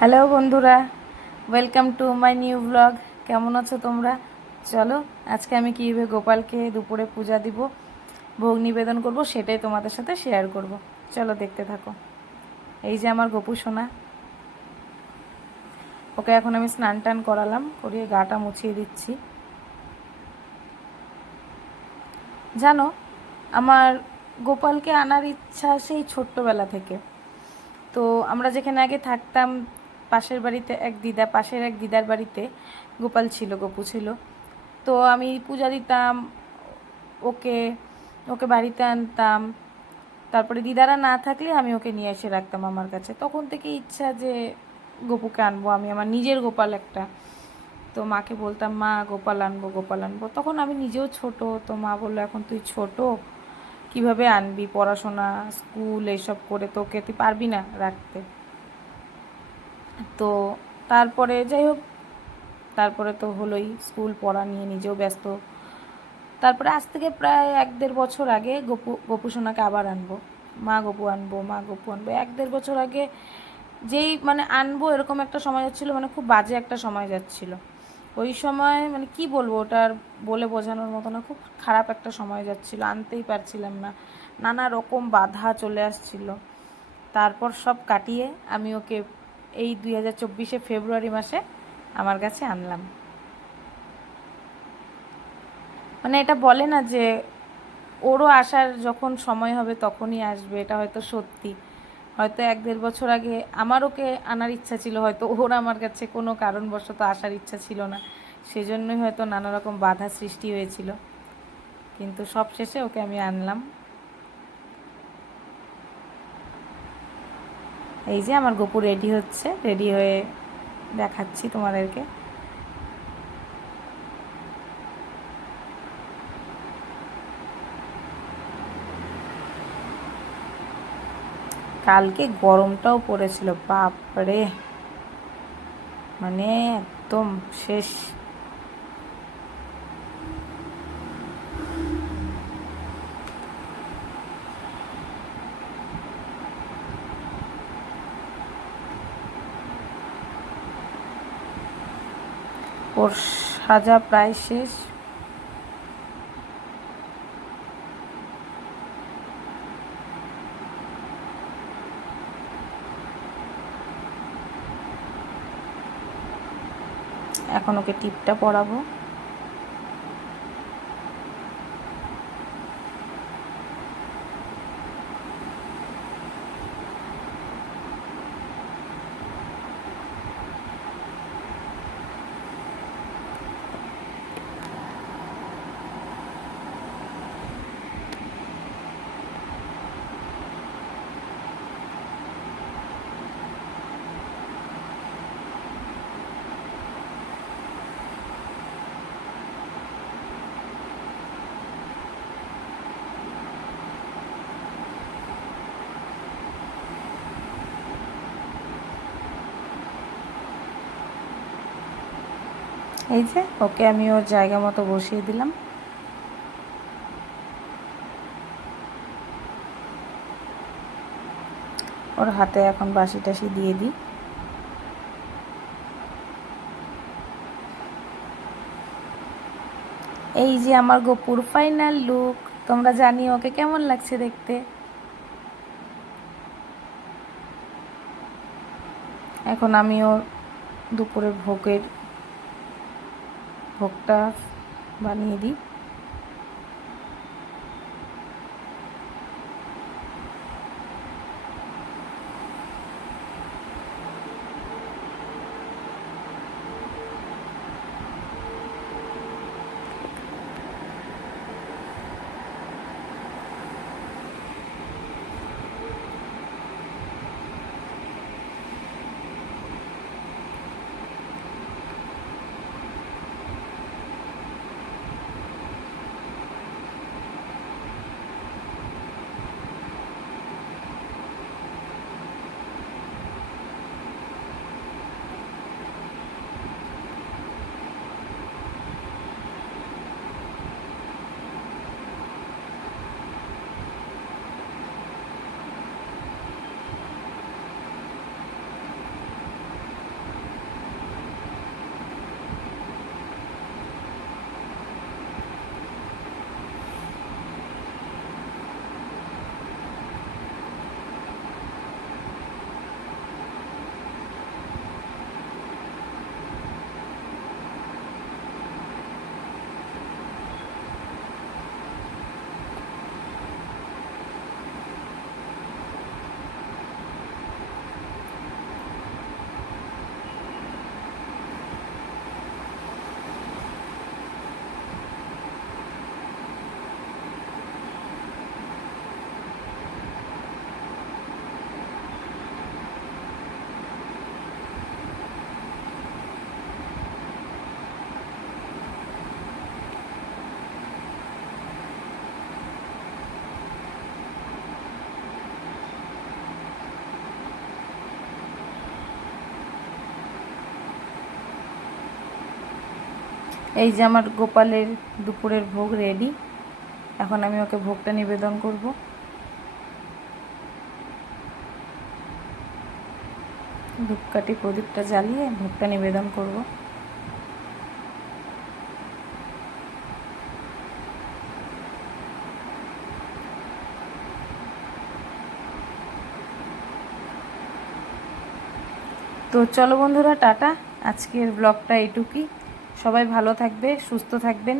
Hello বন্ধুরা, welcome to my new blog. কেমন আছো তোমরা? চলো আজকে আমি কীভাবে গোপালকে দুপুরে পূজা দিব, ভোগ নিবেদন করব, সেটাই তোমাদের সাথে শেয়ার করব। চলো দেখতে থাকো। এই যে আমার গোপু সোনা, ওকে এখন আমি স্নান টান করালাম, করিয়ে গাটা মুছিয়ে দিচ্ছি। জানো, আমার গোপালকে আনার ইচ্ছা সেই ছোট্টবেলা থেকে। তো আমরা যেখানে আগে থাকতাম, পাশের এক দিদার বাড়িতে গোপাল ছিল, গপু ছিল। তো আমি পূজা দিতাম, ওকে ওকে বাড়িতে আনতাম। তারপরে দিদারা না থাকলে আমি ওকে নিয়ে এসে রাখতাম আমার কাছে। তখন থেকে ইচ্ছা যে গপুকে আনবো, আমি আমার নিজের গোপাল একটা। তো মাকে বলতাম, মা গোপাল আনবো, গোপাল আনবো। তখন আমি নিজেও ছোট, তো মা বললো এখন তুই ছোট, কিভাবে আনবি, পড়াশোনা স্কুল এইসব করে তোকে তুই পারবি না রাখতে। তো তারপরে যাই হোক, তারপরে তো হলোই, স্কুল পড়া নিয়ে নিজেও ব্যস্ত। তারপরে আজ থেকে প্রায় 1-1.5 বছর আগে গপু সোনাকে আবার আনবো। মা গপু আনবো, মা গপু আনবো, 1-1.5 বছর আগে যেই মানে আনবো এরকম একটা সময় যাচ্ছিলো, মানে খুব বাজে একটা সময় যাচ্ছিল ওই সময়। মানে কি বলবো, ওটা আর বলে বোঝানোর মতো না, খুব খারাপ একটা সময় যাচ্ছিলো, আনতেই পারছিলাম না, নানা রকম বাধা চলে আসছিল। তারপর সব কাটিয়ে আমি ওকে এই 2024 ফেব্রুয়ারি মাসে আমার কাছে আনলাম। মানে এটা বলে না যে ওরও আসার যখন সময় হবে তখনই আসবে, এটা হয়তো সত্যি। হয়তো 1-1.5 বছর আগে আমার ওকে আনার ইচ্ছা ছিল, হয়তো ওর আমার কাছে কোনো কারণবশত আসার ইচ্ছা ছিল না, সেজন্যই হয়তো নানা রকম বাধা সৃষ্টি হয়েছিল। কিন্তু সব শেষে ওকে আমি আনলাম। এই যে আমার গপু রেডি হচ্ছে, রেডি হয়ে দেখাচ্ছি তোমাদেরকে। কালকে গরমটাও পড়েছিল, বাপরে, মানে একদম শেষ। ওর সাজা প্রায় শেষ। এখন ওকে টিপটা পরাবো। এই যে ওকে আমি ওর জায়গা মতো বসিয়ে দিলাম। ওর হাতে এখন বাসি টাসি দিয়ে দিই। এই যে আমার গোপুর ফাইনাল লুক, তোমরা জানিও ওকে কেমন লাগছে দেখতে। এখন আমি ওর দুপুরে ভোগটা বানিয়ে দিই। এই যে আমার গোপালের দুপুরের ভোগ রেডি। এখন আমি ওকে ভোগটা নিবেদন করব। ধূপকাঠি প্রদীপটা জ্বালিয়ে ভোগটা নিবেদন করব। তো চলো বন্ধুরা, টাটা। আজকের ব্লগটা এইটুকুই। সবাই ভালো থাকবে, সুস্থ থাকবেন।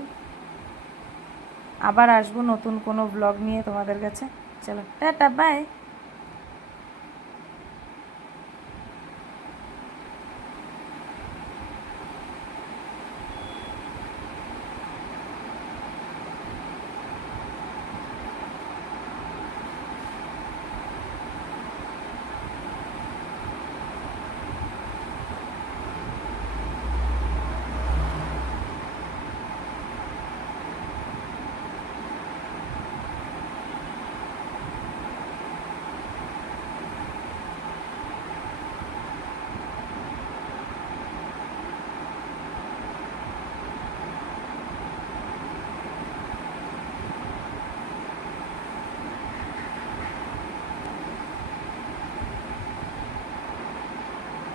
আবার আসবো নতুন কোনো ব্লগ নিয়ে তোমাদের কাছে। চলো টাটা, বাই।